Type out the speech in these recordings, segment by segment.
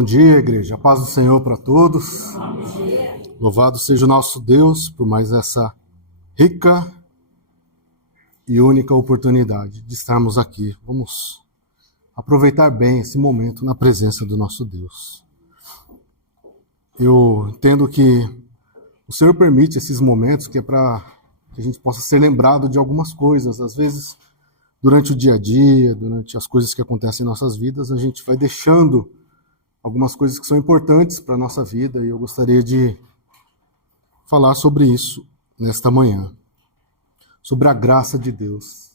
Bom dia, igreja. A paz do Senhor para todos. Louvado seja o nosso Deus por mais essa rica e única oportunidade de estarmos aqui. Vamos aproveitar bem esse momento na presença do nosso Deus. Eu entendo que o Senhor permite esses momentos que é para que a gente possa ser lembrado de algumas coisas. Às vezes, durante o dia a dia, durante as coisas que acontecem em nossas vidas, a gente vai deixando algumas coisas que são importantes para a nossa vida, e eu gostaria de falar sobre isso nesta manhã, sobre a graça de Deus,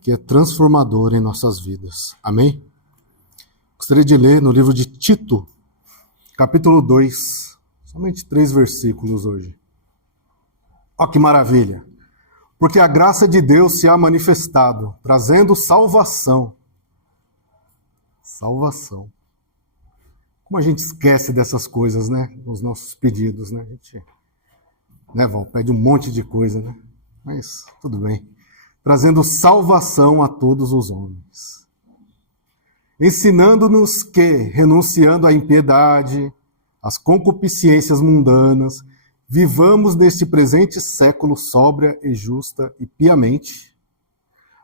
que é transformadora em nossas vidas. Amém? Gostaria de ler no livro de Tito, capítulo 2, somente 3 versículos hoje. Ó que maravilha! Porque a graça de Deus se há manifestado, trazendo salvação. Salvação. Como a gente esquece dessas coisas, né? Nos nossos pedidos, né? A gente, né, Val, pede um monte de coisa, né? Mas tudo bem. Trazendo salvação a todos os homens. Ensinando-nos que, renunciando à impiedade, às concupiscências mundanas, vivamos neste presente século sóbria e justa e piamente,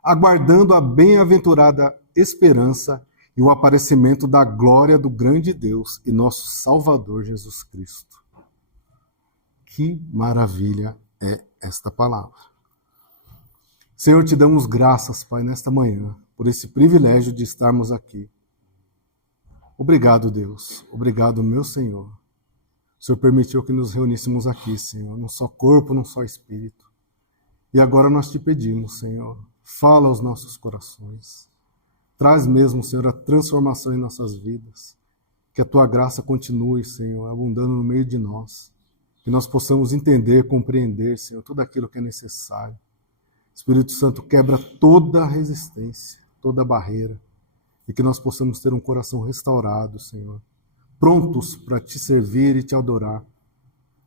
aguardando a bem-aventurada esperança e o aparecimento da glória do grande Deus e nosso Salvador Jesus Cristo. Que maravilha é esta palavra. Senhor, te damos graças, Pai, nesta manhã, por esse privilégio de estarmos aqui. Obrigado, Deus. Obrigado, meu Senhor. O Senhor permitiu que nos reuníssemos aqui, Senhor, num só corpo, num só espírito. E agora nós te pedimos, Senhor, fala aos nossos corações. Traz mesmo, Senhor, a transformação em nossas vidas. Que a Tua graça continue, Senhor, abundando no meio de nós. Que nós possamos entender, compreender, Senhor, tudo aquilo que é necessário. Espírito Santo, quebra toda a resistência, toda a barreira. E que nós possamos ter um coração restaurado, Senhor. Prontos para Te servir e Te adorar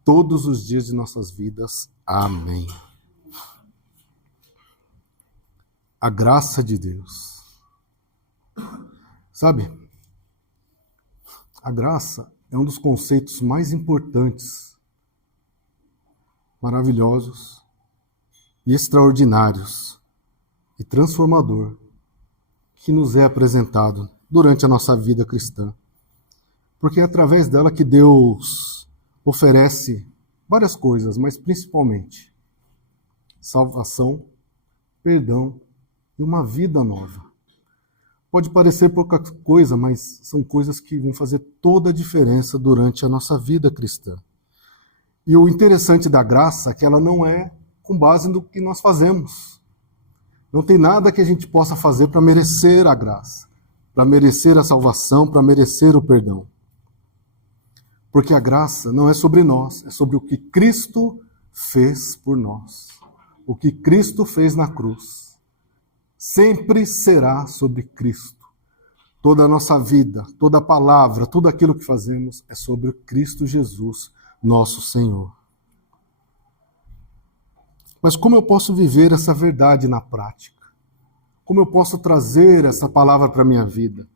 todos os dias de nossas vidas. Amém. A graça de Deus. Sabe, a graça é um dos conceitos mais importantes, maravilhosos e extraordinários e transformador que nos é apresentado durante a nossa vida cristã. Porque é através dela que Deus oferece várias coisas, mas principalmente salvação, perdão e uma vida nova. Pode parecer pouca coisa, mas são coisas que vão fazer toda a diferença durante a nossa vida cristã. E o interessante da graça é que ela não é com base no que nós fazemos. Não tem nada que a gente possa fazer para merecer a graça, para merecer a salvação, para merecer o perdão. Porque a graça não é sobre nós, é sobre o que Cristo fez por nós. O que Cristo fez na cruz. Sempre será sobre Cristo. Toda a nossa vida, toda a palavra, tudo aquilo que fazemos é sobre Cristo Jesus, nosso Senhor. Mas como eu posso viver essa verdade na prática? Como eu posso trazer essa palavra para a minha vida?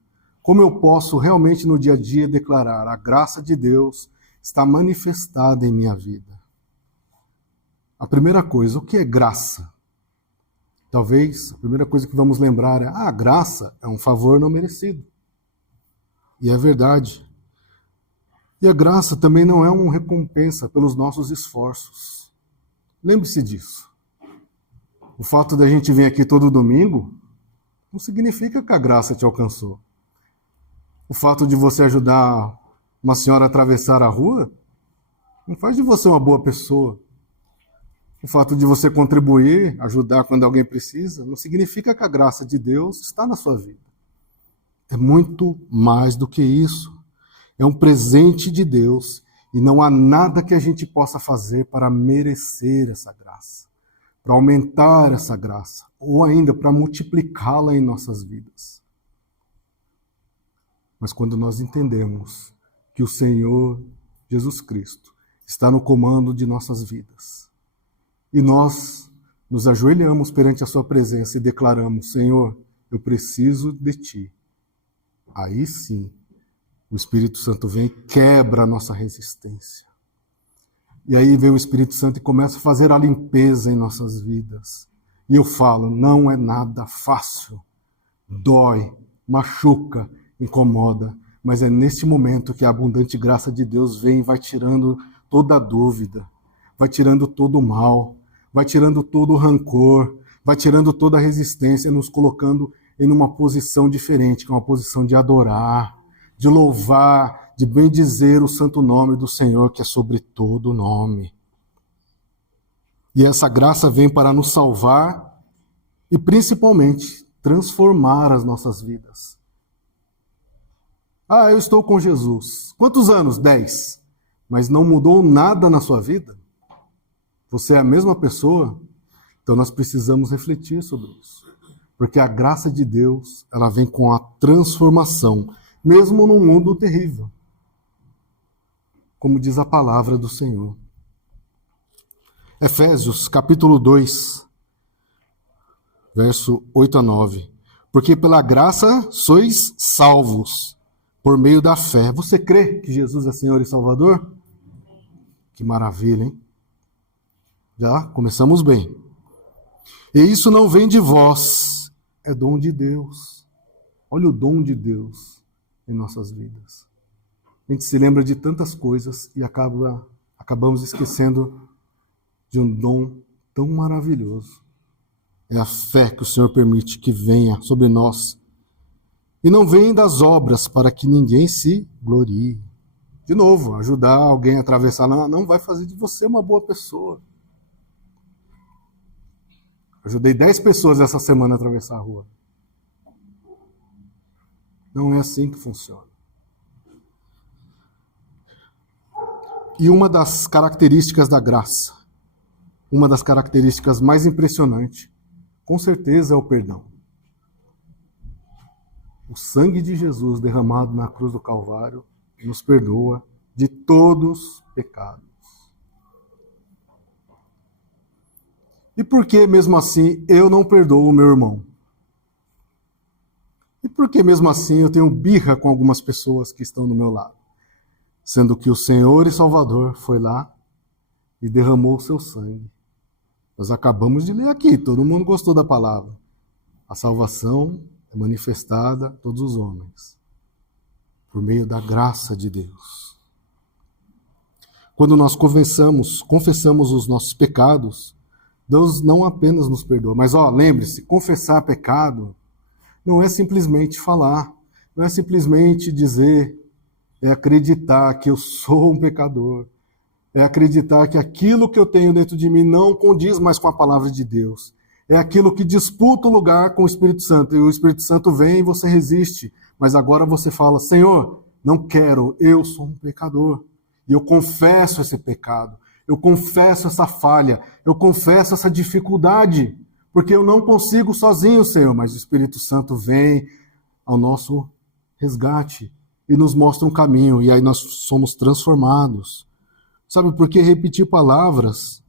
Como eu posso realmente no dia a dia declarar a graça de Deus está manifestada em minha vida? A primeira coisa, o que é graça? Talvez a primeira coisa que vamos lembrar é a graça é um favor não merecido. E é verdade. E a graça também não é uma recompensa pelos nossos esforços. Lembre-se disso. O fato da gente vir aqui todo domingo não significa que a graça te alcançou. O fato de você ajudar uma senhora a atravessar a rua não faz de você uma boa pessoa. O fato de você contribuir, ajudar quando alguém precisa, não significa que a graça de Deus está na sua vida. É muito mais do que isso. É um presente de Deus e não há nada que a gente possa fazer para merecer essa graça, para aumentar essa graça, ou ainda para multiplicá-la em nossas vidas. Mas quando nós entendemos que o Senhor Jesus Cristo está no comando de nossas vidas, e nós nos ajoelhamos perante a sua presença e declaramos, Senhor, eu preciso de Ti. Aí sim, O Espírito Santo vem e quebra a nossa resistência. E aí vem o Espírito Santo e começa a fazer a limpeza em nossas vidas. E eu falo, não é nada fácil. Dói, machuca, incomoda. Mas é neste momento que a abundante graça de Deus vem e vai tirando toda a dúvida, vai tirando todo o mal, vai tirando todo o rancor, vai tirando toda a resistência, nos colocando em uma posição diferente, que é uma posição de adorar, de louvar, de bendizer o santo nome do Senhor, que é sobre todo nome. E essa graça vem para nos salvar e, principalmente, transformar as nossas vidas. Eu estou com Jesus. Quantos anos? 10. Mas não mudou nada na sua vida? Você é a mesma pessoa? Então nós precisamos refletir sobre isso. Porque a graça de Deus, ela vem com a transformação, mesmo num mundo terrível. Como diz a palavra do Senhor. Efésios, capítulo 2, verso 8 a 9. Porque pela graça sois salvos, por meio da fé. Você crê que Jesus é Senhor e Salvador? Que maravilha, hein? Já começamos bem. E isso não vem de vós, é dom de Deus. Olha o dom de Deus em nossas vidas. A gente se lembra de tantas coisas e acabamos esquecendo de um dom tão maravilhoso. É a fé que o Senhor permite que venha sobre nós. E não vem das obras para que ninguém se glorie. De novo, ajudar alguém a atravessar não vai fazer de você uma boa pessoa. Ajudei 10 pessoas essa semana a atravessar a rua. Não é assim que funciona. E uma das características da graça, uma das características mais impressionantes, com certeza é o perdão. O sangue de Jesus derramado na cruz do Calvário nos perdoa de todos os pecados. E por que mesmo assim eu não perdoo o meu irmão? E por que mesmo assim eu tenho birra com algumas pessoas que estão do meu lado? Sendo que o Senhor e Salvador foi lá e derramou o seu sangue. Nós acabamos de ler aqui, todo mundo gostou da palavra. A salvação é manifestada a todos os homens, por meio da graça de Deus. Quando nós confessamos os nossos pecados, Deus não apenas nos perdoa, mas lembre-se, confessar pecado não é simplesmente falar, não é simplesmente dizer, é acreditar que eu sou um pecador, é acreditar que aquilo que eu tenho dentro de mim não condiz mais com a palavra de Deus. É aquilo que disputa o lugar com o Espírito Santo. E o Espírito Santo vem e você resiste. Mas agora você fala, Senhor, não quero, eu sou um pecador. E eu confesso esse pecado. Eu confesso essa falha. Eu confesso essa dificuldade. Porque eu não consigo sozinho, Senhor. Mas o Espírito Santo vem ao nosso resgate e nos mostra um caminho. E aí nós somos transformados. Sabe, porque repetir palavras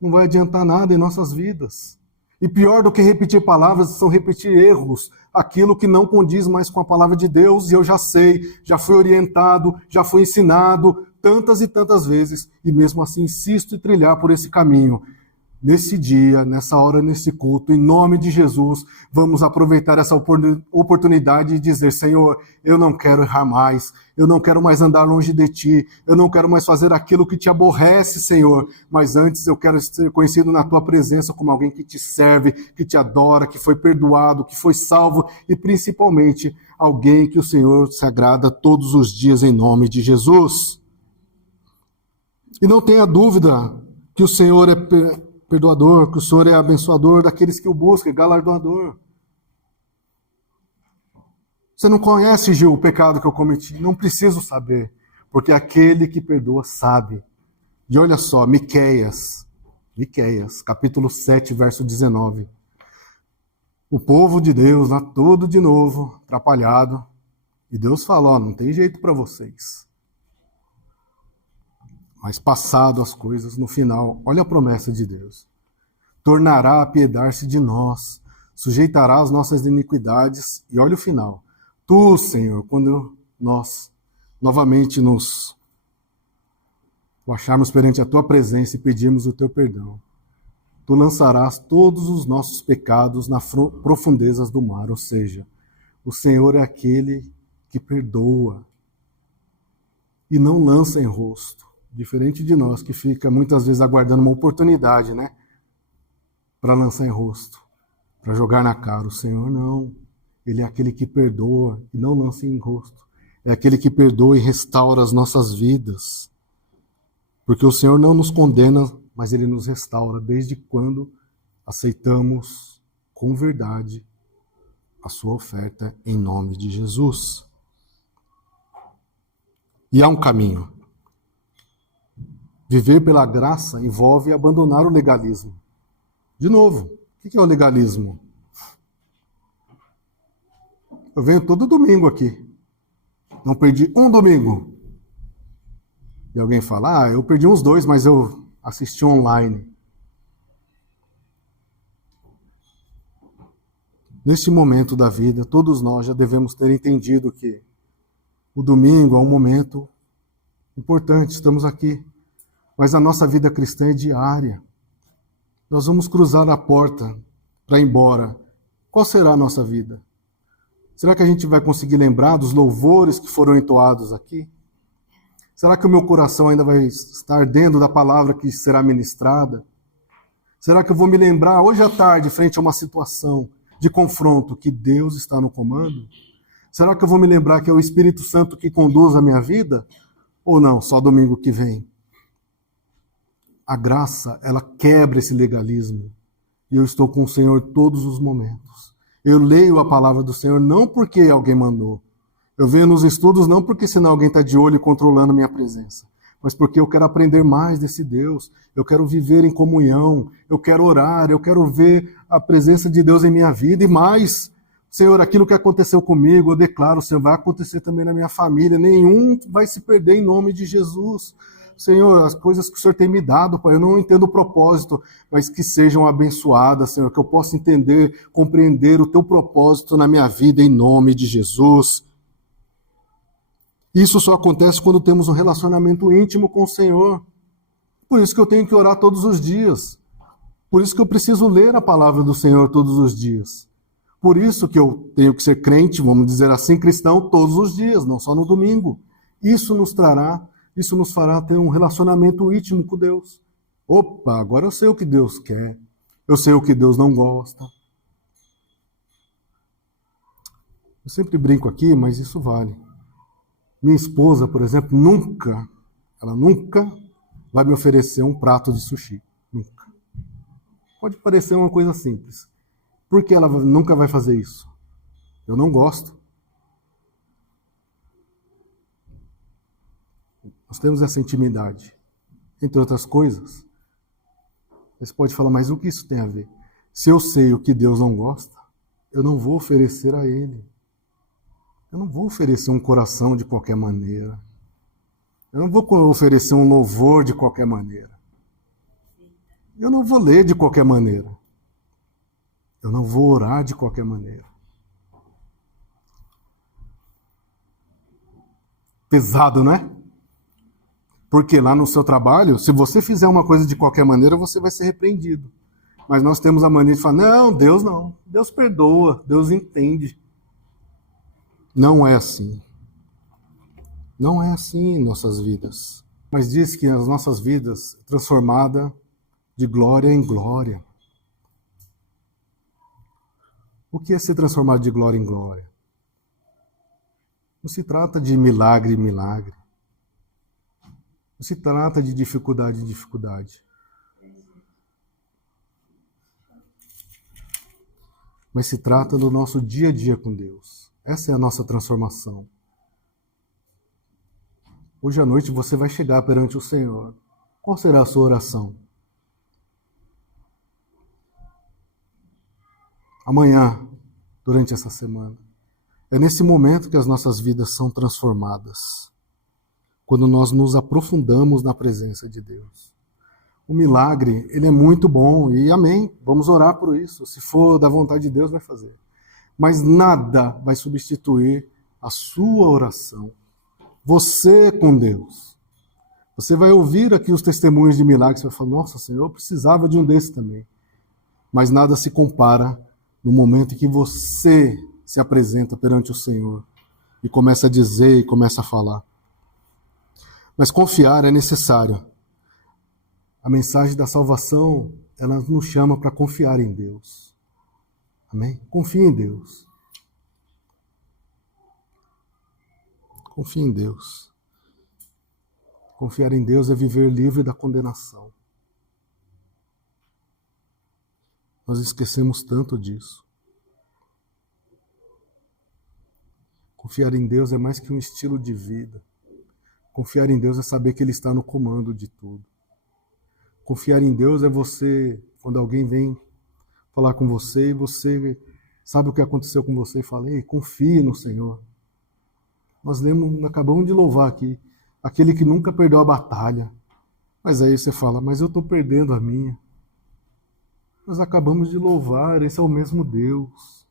não vai adiantar nada em nossas vidas. E pior do que repetir palavras são repetir erros, aquilo que não condiz mais com a palavra de Deus, e eu já sei, já fui orientado, já fui ensinado tantas e tantas vezes, e mesmo assim insisto em trilhar por esse caminho. Nesse dia, nessa hora, nesse culto, em nome de Jesus, vamos aproveitar essa oportunidade e dizer, Senhor, eu não quero errar mais, eu não quero mais andar longe de Ti, eu não quero mais fazer aquilo que Te aborrece, Senhor, mas antes eu quero ser conhecido na Tua presença como alguém que Te serve, que Te adora, que foi perdoado, que foi salvo e principalmente alguém que o Senhor se agrada todos os dias em nome de Jesus. E não tenha dúvida que o Senhor é perdoador, que o Senhor é abençoador daqueles que o buscam, galardoador. Você não conhece, Gil, o pecado que eu cometi? Não preciso saber, porque aquele que perdoa sabe. E olha só, Miqueias, capítulo 7, verso 19. O povo de Deus, lá todo de novo, atrapalhado, e Deus fala, não tem jeito para vocês. Mas passado as coisas, no final, olha a promessa de Deus. Tornará a apiedar-se de nós, sujeitará as nossas iniquidades, e olha o final. Tu, Senhor, quando nós novamente nos acharmos perante a tua presença e pedirmos o teu perdão. Tu lançarás todos os nossos pecados nas profundezas do mar, ou seja, o Senhor é aquele que perdoa e não lança em rosto, diferente de nós que fica muitas vezes aguardando uma oportunidade, né, para lançar em rosto, para jogar na cara. O Senhor não, Ele é aquele que perdoa e não lança em rosto, é aquele que perdoa e restaura as nossas vidas, porque o Senhor não nos condena, mas Ele nos restaura desde quando aceitamos com verdade a sua oferta em nome de Jesus. E há um caminho. Viver pela graça envolve abandonar o legalismo. De novo, o que é o legalismo? Eu venho todo domingo aqui. Não perdi um domingo. E alguém fala, eu perdi uns 2, mas eu assisti online. Neste momento da vida, todos nós já devemos ter entendido que o domingo é um momento importante, estamos aqui. Mas a nossa vida cristã é diária. Nós vamos cruzar a porta para ir embora. Qual será a nossa vida? Será que a gente vai conseguir lembrar dos louvores que foram entoados aqui? Será que o meu coração ainda vai estar ardendo da palavra que será ministrada? Será que eu vou me lembrar hoje à tarde, frente a uma situação de confronto, que Deus está no comando? Será que eu vou me lembrar que é o Espírito Santo que conduz a minha vida? Ou não, só domingo que vem? A graça, ela quebra esse legalismo. E eu estou com o Senhor todos os momentos. Eu leio a palavra do Senhor não porque alguém mandou. Eu venho nos estudos não porque senão alguém está de olho e controlando minha presença, mas porque eu quero aprender mais desse Deus. Eu quero viver em comunhão, eu quero orar, eu quero ver a presença de Deus em minha vida. E mais, Senhor, aquilo que aconteceu comigo, eu declaro, Senhor, vai acontecer também na minha família. Nenhum vai se perder em nome de Jesus. Senhor, as coisas que o Senhor tem me dado, Pai, eu não entendo o propósito, mas que sejam abençoadas, Senhor, que eu possa entender, compreender o teu propósito na minha vida, em nome de Jesus. Isso só acontece quando temos um relacionamento íntimo com o Senhor. Por isso que eu tenho que orar todos os dias. Por isso que eu preciso ler a palavra do Senhor todos os dias. Por isso que eu tenho que ser crente, vamos dizer assim, cristão, todos os dias, não só no domingo. Isso nos fará ter um relacionamento íntimo com Deus. Opa, agora eu sei o que Deus quer. Eu sei o que Deus não gosta. Eu sempre brinco aqui, mas isso vale. Minha esposa, por exemplo, ela nunca vai me oferecer um prato de sushi. Nunca. Pode parecer uma coisa simples. Por que ela nunca vai fazer isso? Eu não gosto. Nós temos essa intimidade, entre outras coisas. Você pode falar, mas o que isso tem a ver? Se eu sei o que Deus não gosta, eu não vou oferecer a Ele. Eu não vou oferecer um coração de qualquer maneira. Eu não vou oferecer um louvor de qualquer maneira. Eu não vou ler de qualquer maneira. Eu não vou orar de qualquer maneira. Pesado, não é? Porque lá no seu trabalho, se você fizer uma coisa de qualquer maneira, você vai ser repreendido. Mas nós temos a mania de falar, não. Deus perdoa, Deus entende. Não é assim. Não é assim em nossas vidas. Mas diz que as nossas vidas é transformada de glória em glória. O que é ser transformado de glória em glória? Não se trata de milagre em milagre. Não se trata de dificuldade em dificuldade. Mas se trata do nosso dia a dia com Deus. Essa é a nossa transformação. Hoje à noite você vai chegar perante o Senhor. Qual será a sua oração? Amanhã, durante essa semana. É nesse momento que as nossas vidas são transformadas. Quando nós nos aprofundamos na presença de Deus. O milagre, ele é muito bom e amém, vamos orar por isso. Se for da vontade de Deus, vai fazer. Mas nada vai substituir a sua oração, Você com Deus. Você vai ouvir aqui os testemunhos de milagres, você vai falar, nossa Senhor, eu precisava de um desse também. Mas nada se compara no momento em que você se apresenta perante o Senhor e começa a dizer e começa a falar. Mas confiar é necessário. A mensagem da salvação, ela nos chama para confiar em Deus. Amém? Confie em Deus. Confie em Deus. Confiar em Deus é viver livre da condenação. Nós esquecemos tanto disso. Confiar em Deus é mais que um estilo de vida. Confiar em Deus é saber que Ele está no comando de tudo. Confiar em Deus é você, quando alguém vem falar com você e você sabe o que aconteceu com você e fala, ei, confie no Senhor. Nós acabamos de louvar aqui, aquele que nunca perdeu a batalha. Mas aí você fala, mas eu estou perdendo a minha. Nós acabamos de louvar, esse é o mesmo Deus.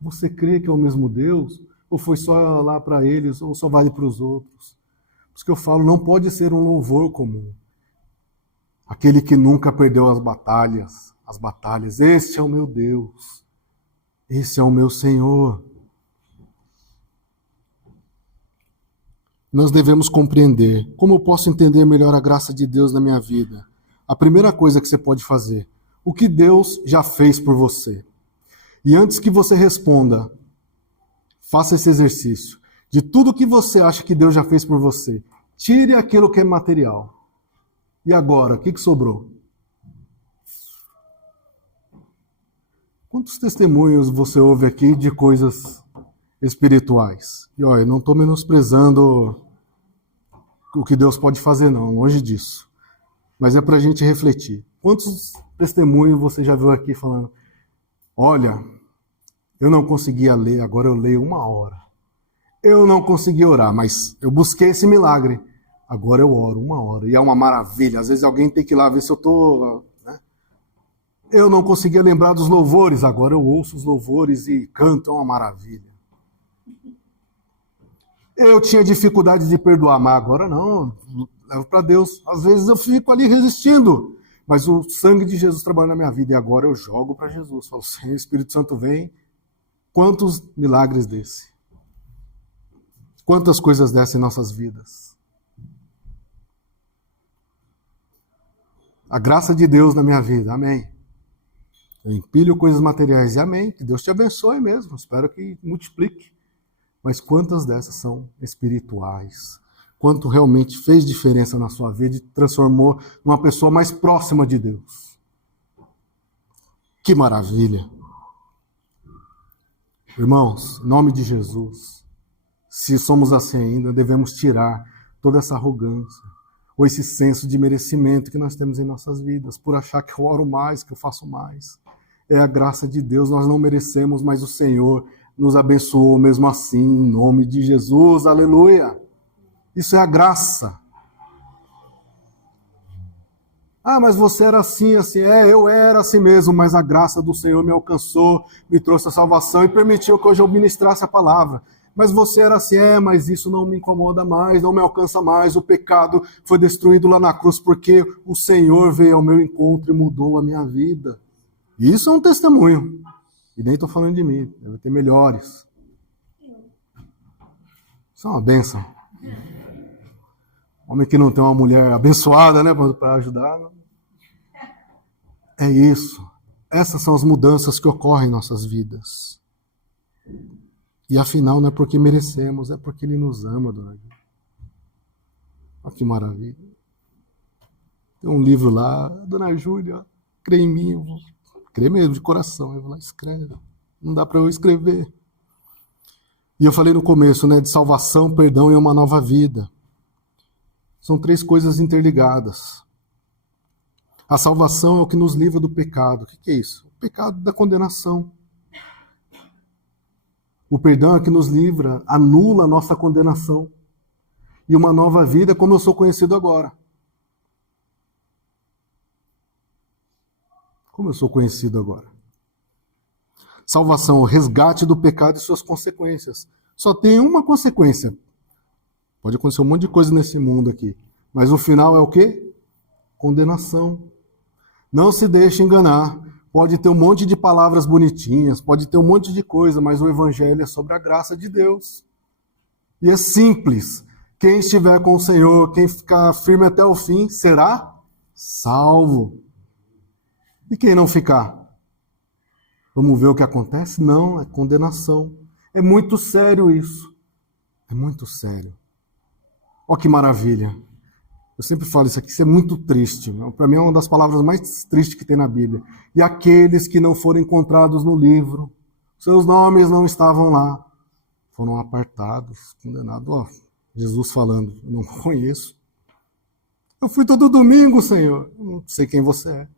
Você crê que é o mesmo Deus? Ou foi só lá para eles, ou só vale para os outros? Por isso que eu falo, não pode ser um louvor comum. Aquele que nunca perdeu as batalhas, este é o meu Deus. Esse é o meu Senhor. Nós devemos compreender. Como eu posso entender melhor a graça de Deus na minha vida? A primeira coisa que você pode fazer, o que Deus já fez por você. E antes que você responda, faça esse exercício. De tudo que você acha que Deus já fez por você, tire aquilo que é material. E agora, o que sobrou? Quantos testemunhos você ouve aqui de coisas espirituais? E olha, eu não estou menosprezando o que Deus pode fazer, não, longe disso. Mas é para a gente refletir. Quantos testemunhos você já viu aqui falando, olha, eu não conseguia ler, agora eu leio 1 hora. Eu não conseguia orar, mas eu busquei esse milagre. Agora eu oro 1 hora. E é uma maravilha. Às vezes alguém tem que ir lá ver se eu estou... Eu não conseguia lembrar dos louvores, agora eu ouço os louvores e canto, é uma maravilha. Eu tinha dificuldade de perdoar, mas agora não, levo para Deus. Às vezes eu fico ali resistindo, mas o sangue de Jesus trabalha na minha vida e agora eu jogo para Jesus. Falo, Senhor, o Espírito Santo vem. Quantos milagres desse? Quantas coisas dessas em nossas vidas? A graça de Deus na minha vida, amém. Eu empilho coisas materiais, e amém. Que Deus te abençoe mesmo, espero que multiplique. Mas quantas dessas são espirituais? Quanto realmente fez diferença na sua vida e transformou numa pessoa mais próxima de Deus? Que maravilha! Irmãos, em nome de Jesus, se somos assim ainda, devemos tirar toda essa arrogância, ou esse senso de merecimento que nós temos em nossas vidas, por achar que eu oro mais, que eu faço mais. É a graça de Deus, nós não merecemos, mas o Senhor nos abençoou mesmo assim, em nome de Jesus, aleluia. Isso é a graça. Ah, mas você era assim, assim. Eu era assim mesmo, mas a graça do Senhor me alcançou, me trouxe a salvação e permitiu que hoje eu ministrasse a palavra. Mas você era assim, mas isso não me incomoda mais, não me alcança mais, o pecado foi destruído lá na cruz porque o Senhor veio ao meu encontro e mudou a minha vida. Isso é um testemunho. E nem estou falando de mim, deve ter melhores. Isso é uma bênção. Homem que não tem uma mulher abençoada, né, para ajudar. É isso. Essas são as mudanças que ocorrem em nossas vidas. E afinal, não é porque merecemos, é porque Ele nos ama, dona Júlia. Olha que maravilha. Tem um livro lá, dona Júlia, crê em mim, eu vou crer mesmo, de coração. Eu vou lá, escreve. Não dá para eu escrever. E eu falei no começo, né, de salvação, perdão e uma nova vida. São 3 coisas interligadas. A salvação é o que nos livra do pecado. O que é isso? O pecado da condenação. O perdão é que nos livra, anula a nossa condenação. E uma nova vida é como eu sou conhecido agora. Como eu sou conhecido agora. Salvação, o resgate do pecado e suas consequências. Só tem uma consequência. Pode acontecer um monte de coisa nesse mundo aqui. Mas o final é o quê? Condenação. Não se deixe enganar. Pode ter um monte de palavras bonitinhas, pode ter um monte de coisa, mas o evangelho é sobre a graça de Deus. E é simples. Quem estiver com o Senhor, quem ficar firme até o fim, será salvo. E quem não ficar? Vamos ver o que acontece? Não, é condenação. É muito sério isso. É muito sério. Olha que maravilha. Eu sempre falo isso aqui, isso é muito triste. Para mim é uma das palavras mais tristes que tem na Bíblia. E aqueles que não foram encontrados no livro, seus nomes não estavam lá, foram apartados, condenados. Ó, Jesus falando, eu não conheço. Eu fui todo domingo, Senhor. Eu não sei quem você é.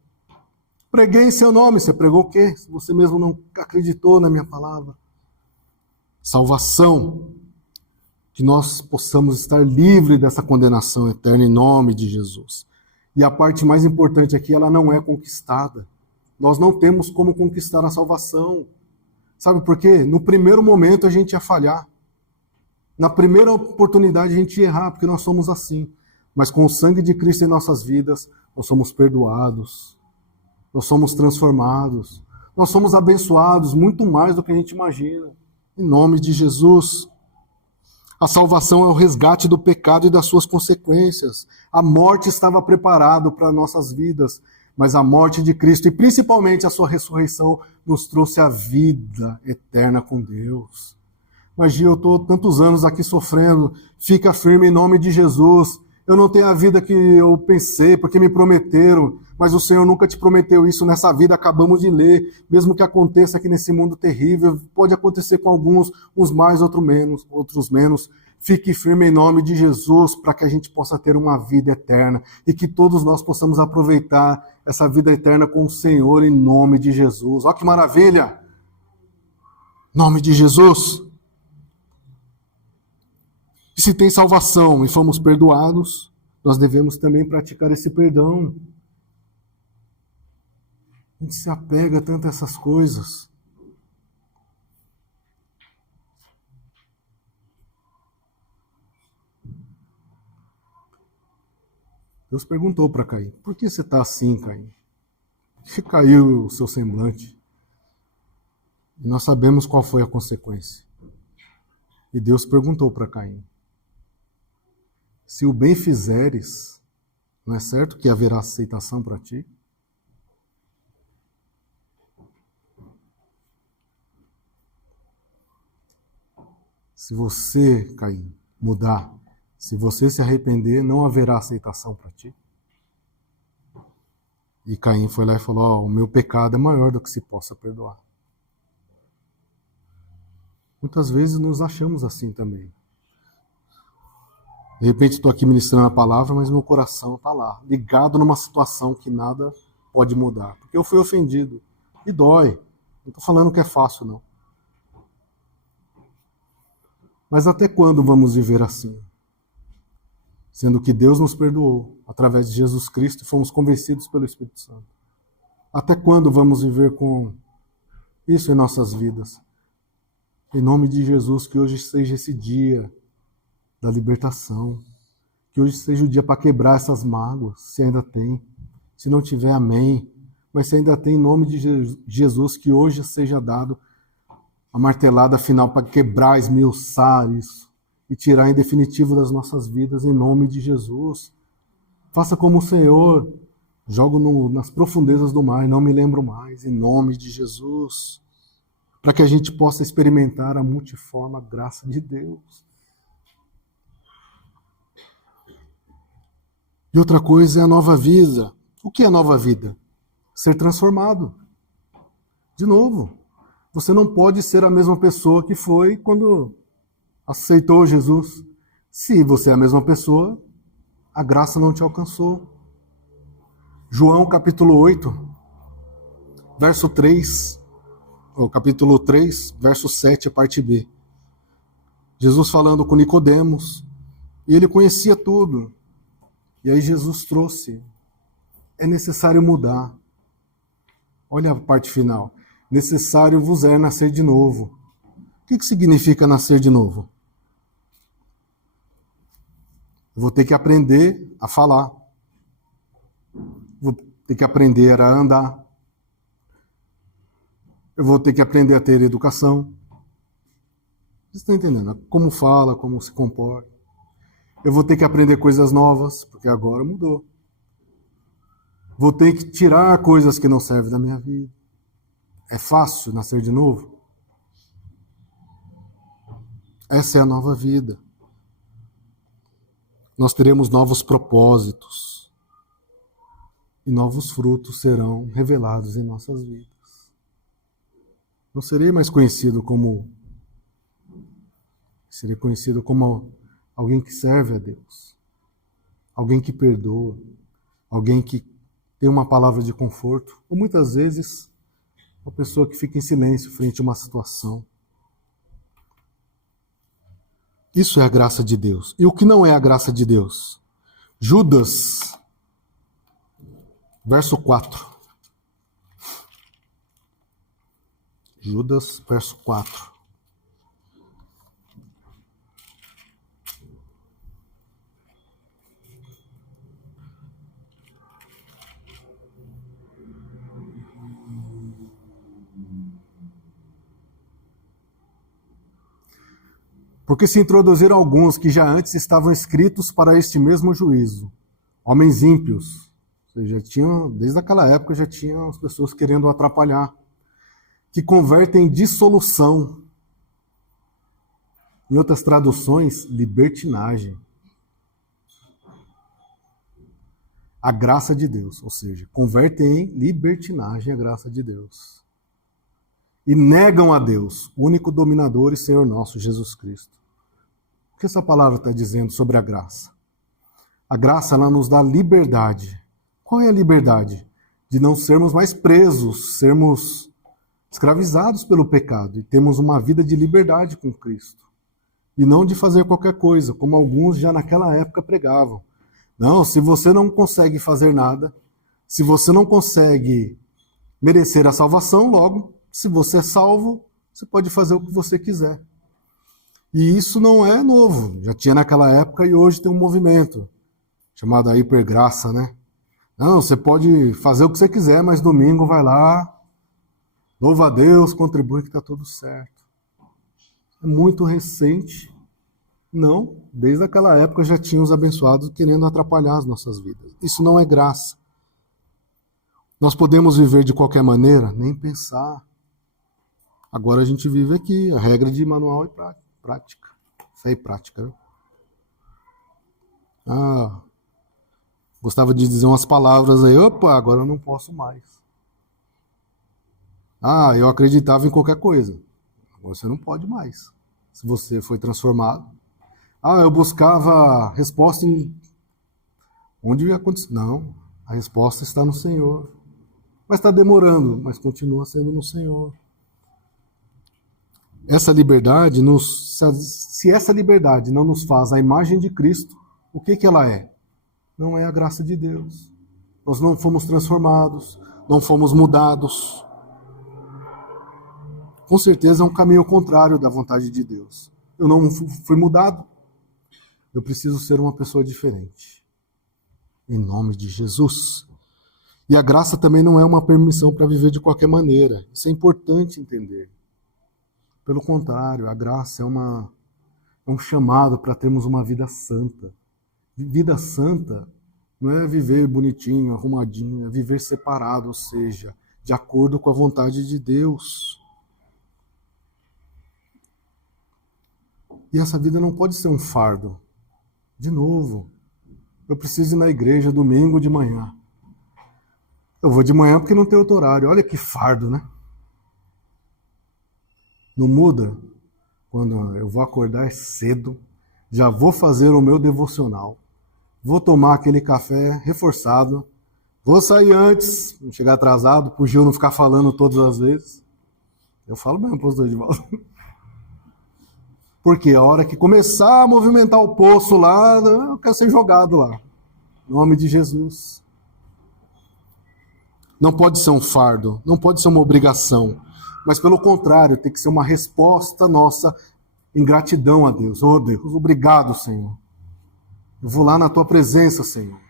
Preguei em seu nome. Você pregou o quê? Se você mesmo não acreditou na minha palavra. Salvação. Que nós possamos estar livres dessa condenação eterna em nome de Jesus. E a parte mais importante aqui, ela não é conquistada. Nós não temos como conquistar a salvação. Sabe por quê? No primeiro momento a gente ia falhar. Na primeira oportunidade a gente ia errar, porque nós somos assim. Mas com o sangue de Cristo em nossas vidas, nós somos perdoados. Nós somos transformados. Nós somos abençoados muito mais do que a gente imagina. Em nome de Jesus. A salvação é o resgate do pecado e das suas consequências. A morte estava preparada para nossas vidas, mas a morte de Cristo e principalmente a sua ressurreição nos trouxe a vida eterna com Deus. Imagina, eu estou tantos anos aqui sofrendo, fica firme em nome de Jesus. Eu não tenho a vida que eu pensei, porque me prometeram, mas o Senhor nunca te prometeu isso nessa vida, acabamos de ler. Mesmo que aconteça aqui nesse mundo terrível, pode acontecer com alguns, uns mais, outros menos. Fique firme em nome de Jesus, para que a gente possa ter uma vida eterna e que todos nós possamos aproveitar essa vida eterna com o Senhor em nome de Jesus. Olha que maravilha! Nome de Jesus! E se tem salvação e fomos perdoados, nós devemos também praticar esse perdão. A gente se apega tanto a essas coisas. Deus perguntou para Caim, por que você está assim, Caim? Por que caiu o seu semblante? E nós sabemos qual foi a consequência. E Deus perguntou para Caim, se o bem fizeres, não é certo que haverá aceitação para ti? Se você, Caim, mudar, se você se arrepender, não haverá aceitação para ti. E Caim foi lá e falou, o meu pecado é maior do que se possa perdoar. Muitas vezes nos achamos assim também. De repente estou aqui ministrando a palavra, mas meu coração está lá, ligado numa situação que nada pode mudar. Porque eu fui ofendido. E dói. Não estou falando que é fácil, não. Mas até quando vamos viver assim? Sendo que Deus nos perdoou através de Jesus Cristo e fomos convencidos pelo Espírito Santo. Até quando vamos viver com isso em nossas vidas? Em nome de Jesus, que hoje seja esse dia da libertação. Que hoje seja o dia para quebrar essas mágoas, se ainda tem. Se não tiver, amém. Mas se ainda tem, em nome de Jesus, que hoje seja dado a martelada final para quebrar, esmiuçar isso e tirar em definitivo das nossas vidas, em nome de Jesus. Faça como o Senhor. Jogo nas profundezas do mar e não me lembro mais, em nome de Jesus. Para que a gente possa experimentar a multiforme graça de Deus. E outra coisa é a nova vida. O que é a nova vida? Ser transformado. De novo, você não pode ser a mesma pessoa que foi quando aceitou Jesus. Se você é a mesma pessoa, a graça não te alcançou. João capítulo 8, verso 3, ou capítulo 3, verso 7, a parte B. Jesus falando com Nicodemos, e ele conhecia tudo. E aí Jesus trouxe, é necessário mudar. Olha a parte final. Necessário vos é nascer de novo. O que significa nascer de novo? Eu vou ter que aprender a falar. Vou ter que aprender a andar. Eu vou ter que aprender a ter educação. Vocês estão entendendo? Como fala, como se comporta. Eu vou ter que aprender coisas novas, porque agora mudou. Vou ter que tirar coisas que não servem da minha vida. É fácil nascer de novo? Essa é a nova vida. Nós teremos novos propósitos. E novos frutos serão revelados em nossas vidas. Não serei mais conhecido como... Serei conhecido como alguém que serve a Deus. Alguém que perdoa. Alguém que tem uma palavra de conforto. Ou muitas vezes, uma pessoa que fica em silêncio frente a uma situação. Isso é a graça de Deus. E o que não é a graça de Deus? Judas, verso 4. Judas, verso 4. Porque se introduziram alguns que já antes estavam escritos para este mesmo juízo, homens ímpios. Ou seja, desde aquela época já tinham as pessoas querendo atrapalhar, que convertem em dissolução. Em outras traduções, libertinagem. A graça de Deus, ou seja, convertem em libertinagem a graça de Deus. E negam a Deus, o único dominador e Senhor nosso, Jesus Cristo. O que essa palavra está dizendo sobre a graça? A graça, ela nos dá liberdade. Qual é a liberdade? De não sermos mais presos, sermos escravizados pelo pecado e temos uma vida de liberdade com Cristo. E não de fazer qualquer coisa, como alguns já naquela época pregavam. Não, se você não consegue fazer nada, se você não consegue merecer a salvação, logo, se você é salvo, você pode fazer o que você quiser. E isso não é novo, já tinha naquela época e hoje tem um movimento chamado a hipergraça, né? Não, você pode fazer o que você quiser, mas domingo vai lá, louva a Deus, contribui que está tudo certo. É muito recente. Não, desde aquela época já tinha os abençoados querendo atrapalhar as nossas vidas. Isso não é graça. Nós podemos viver de qualquer maneira? Nem pensar. Agora a gente vive aqui, a regra de manual e prática. Fé e prática. Né? Gostava de dizer umas palavras aí, opa, agora eu não posso mais. Eu acreditava em qualquer coisa. Agora você não pode mais. Se você foi transformado. Eu buscava resposta em... Onde ia acontecer? Não, a resposta está no Senhor. Mas está demorando, mas continua sendo no Senhor. Essa liberdade, se essa liberdade não nos faz a imagem de Cristo, o que ela é? Não é a graça de Deus. Nós não fomos transformados, não fomos mudados. Com certeza é um caminho contrário da vontade de Deus. Eu não fui mudado. Eu preciso ser uma pessoa diferente. Em nome de Jesus. E a graça também não é uma permissão para viver de qualquer maneira. Isso é importante entender. Pelo contrário, a graça é um chamado para termos uma vida santa. Vida santa não é viver bonitinho, arrumadinho, é viver separado, ou seja, de acordo com a vontade de Deus. E essa vida não pode ser um fardo. De novo, eu preciso ir na igreja domingo de manhã. Eu vou de manhã porque não tem outro horário. Olha que fardo, né? Não muda quando eu vou acordar cedo, já vou fazer o meu devocional, vou tomar aquele café reforçado, vou sair antes, não chegar atrasado, para o Gil não ficar falando todas as vezes. Eu falo mesmo, pastor Edivaldo. Porque a hora que começar a movimentar o poço lá, eu quero ser jogado lá. Em nome de Jesus. Não pode ser um fardo, não pode ser uma obrigação. Mas pelo contrário, tem que ser uma resposta nossa em gratidão a Deus. Oh Deus, obrigado, Senhor. Eu vou lá na tua presença, Senhor.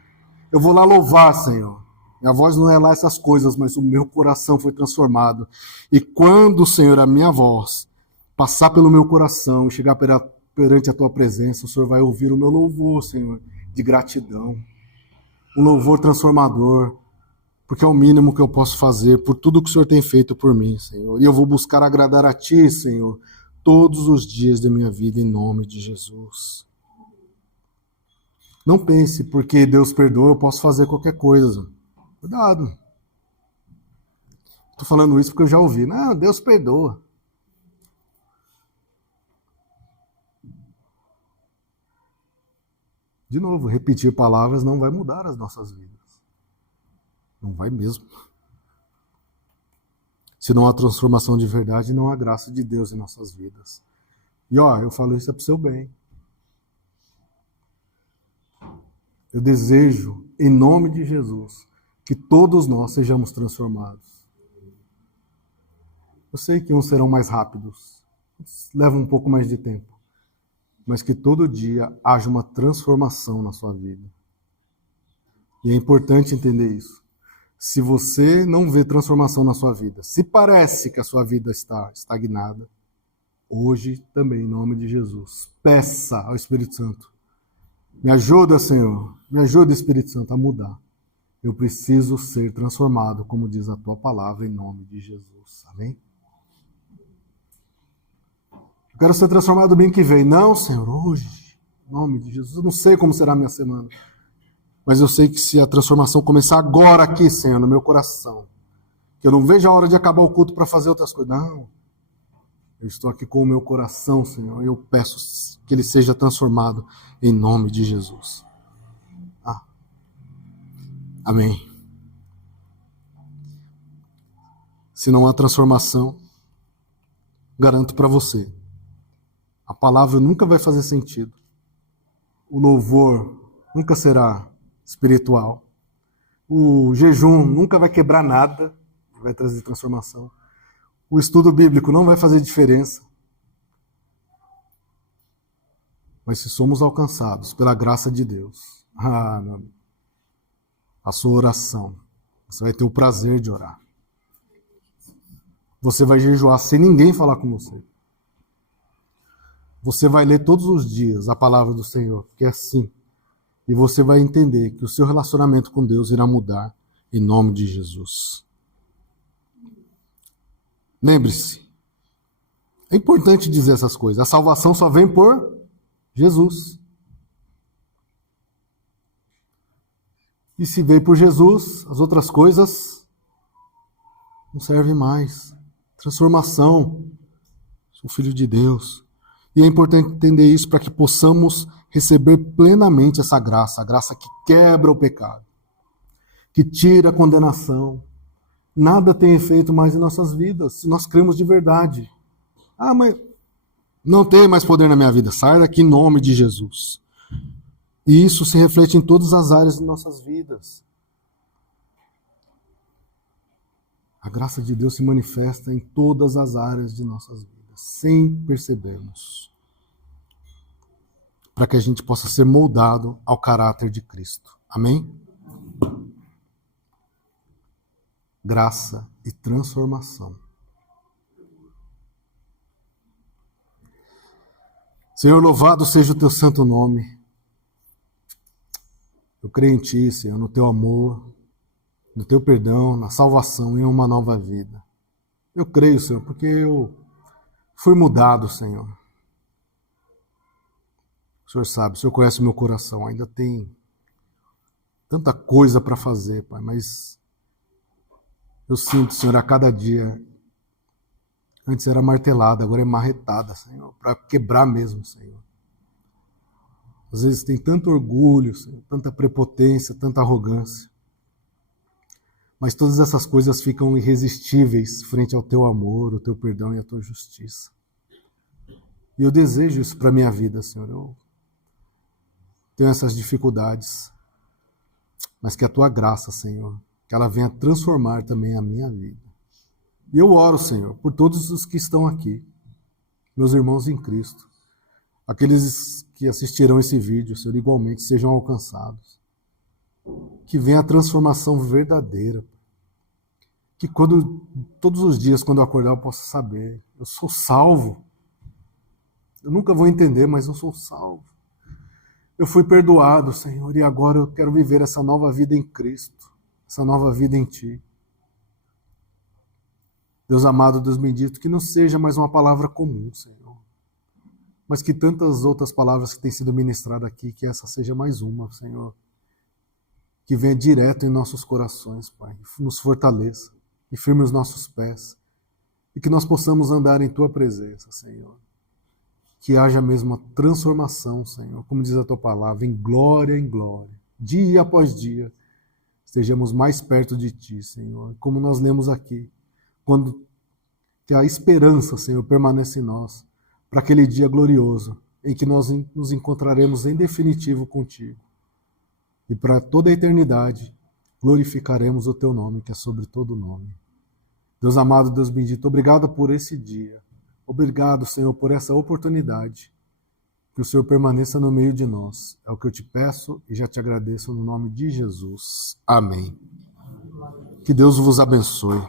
Eu vou lá louvar, Senhor. Minha voz não é lá essas coisas, mas o meu coração foi transformado. E quando, Senhor, a minha voz passar pelo meu coração e chegar perante a tua presença, o Senhor vai ouvir o meu louvor, Senhor, de gratidão. Um louvor transformador, porque é o mínimo que eu posso fazer por tudo que o Senhor tem feito por mim, Senhor. E eu vou buscar agradar a Ti, Senhor, todos os dias da minha vida, em nome de Jesus. Não pense, porque Deus perdoa, eu posso fazer qualquer coisa. Cuidado. Estou falando isso porque eu já ouvi. Não, Deus perdoa. De novo, repetir palavras não vai mudar as nossas vidas. Não vai mesmo. Se não há transformação de verdade, não há graça de Deus em nossas vidas. E eu falo isso para o seu bem. Eu desejo, em nome de Jesus, que todos nós sejamos transformados. Eu sei que uns serão mais rápidos, leva um pouco mais de tempo, mas que todo dia haja uma transformação na sua vida. E é importante entender isso. Se você não vê transformação na sua vida, se parece que a sua vida está estagnada, hoje também, em nome de Jesus, peça ao Espírito Santo. Me ajuda, Senhor, me ajuda, Espírito Santo, a mudar. Eu preciso ser transformado, como diz a tua palavra, em nome de Jesus. Amém? Eu quero ser transformado no bem que vem. Não, Senhor, hoje, em nome de Jesus. Eu não sei como será a minha semana. Mas eu sei que se a transformação começar agora aqui, Senhor, no meu coração, que eu não vejo a hora de acabar o culto para fazer outras coisas. Não. Eu estou aqui com o meu coração, Senhor. Eu peço que ele seja transformado em nome de Jesus. Amém. Se não há transformação, garanto para você, a palavra nunca vai fazer sentido. O louvor nunca será espiritual. O jejum nunca vai quebrar nada, vai trazer transformação. O estudo bíblico não vai fazer diferença. Mas se somos alcançados pela graça de Deus, meu amigo, a sua oração, você vai ter o prazer de orar. Você vai jejuar sem ninguém falar com você. Você vai ler todos os dias a palavra do Senhor, que é assim. E você vai entender que o seu relacionamento com Deus irá mudar em nome de Jesus. Lembre-se, é importante dizer essas coisas. A salvação só vem por Jesus. E se veio por Jesus, as outras coisas não servem mais. Transformação. Sou filho de Deus. E é importante entender isso para que possamos receber plenamente essa graça, a graça que quebra o pecado, que tira a condenação. Nada tem efeito mais em nossas vidas, se nós cremos de verdade. Mas não tem mais poder na minha vida. Sai daqui em nome de Jesus. E isso se reflete em todas as áreas de nossas vidas. A graça de Deus se manifesta em todas as áreas de nossas vidas, sem percebermos. Para que a gente possa ser moldado ao caráter de Cristo. Amém? Graça e transformação. Senhor, louvado seja o teu santo nome. Eu creio em Ti, Senhor, no Teu amor, no Teu perdão, na salvação e em uma nova vida. Eu creio, Senhor, porque eu fui mudado, Senhor. O Senhor sabe, o Senhor conhece o meu coração, ainda tem tanta coisa para fazer, Pai, mas eu sinto, Senhor, a cada dia, antes era martelada, agora é marretada, Senhor, para quebrar mesmo, Senhor. Às vezes tem tanto orgulho, Senhor, tanta prepotência, tanta arrogância. Mas todas essas coisas ficam irresistíveis frente ao Teu amor, o Teu perdão e a Tua justiça. E eu desejo isso para a minha vida, Senhor. Eu tenho essas dificuldades, mas que a Tua graça, Senhor, que ela venha transformar também a minha vida. E eu oro, Senhor, por todos os que estão aqui, meus irmãos em Cristo, aqueles que assistirão esse vídeo, Senhor, igualmente sejam alcançados. Que venha a transformação verdadeira. Que todos os dias, quando eu acordar, eu possa saber, eu sou salvo. Eu nunca vou entender, mas eu sou salvo. Eu fui perdoado, Senhor, e agora eu quero viver essa nova vida em Cristo, essa nova vida em Ti. Deus amado, Deus bendito, que não seja mais uma palavra comum, Senhor, mas que tantas outras palavras que têm sido ministradas aqui, que essa seja mais uma, Senhor, que venha direto em nossos corações, Pai, nos fortaleça e firme os nossos pés, e que nós possamos andar em Tua presença, Senhor. Que haja mesmo uma transformação, Senhor, como diz a Tua palavra, em glória, dia após dia, estejamos mais perto de Ti, Senhor, como nós lemos aqui, que a esperança, Senhor, permanece em nós, para aquele dia glorioso, em que nós nos encontraremos em definitivo contigo. E para toda a eternidade, glorificaremos o Teu nome, que é sobre todo nome. Deus amado, Deus bendito, obrigado por esse dia. Obrigado, Senhor, por essa oportunidade. Que o Senhor permaneça no meio de nós. É o que eu te peço e já te agradeço no nome de Jesus. Amém. Que Deus vos abençoe.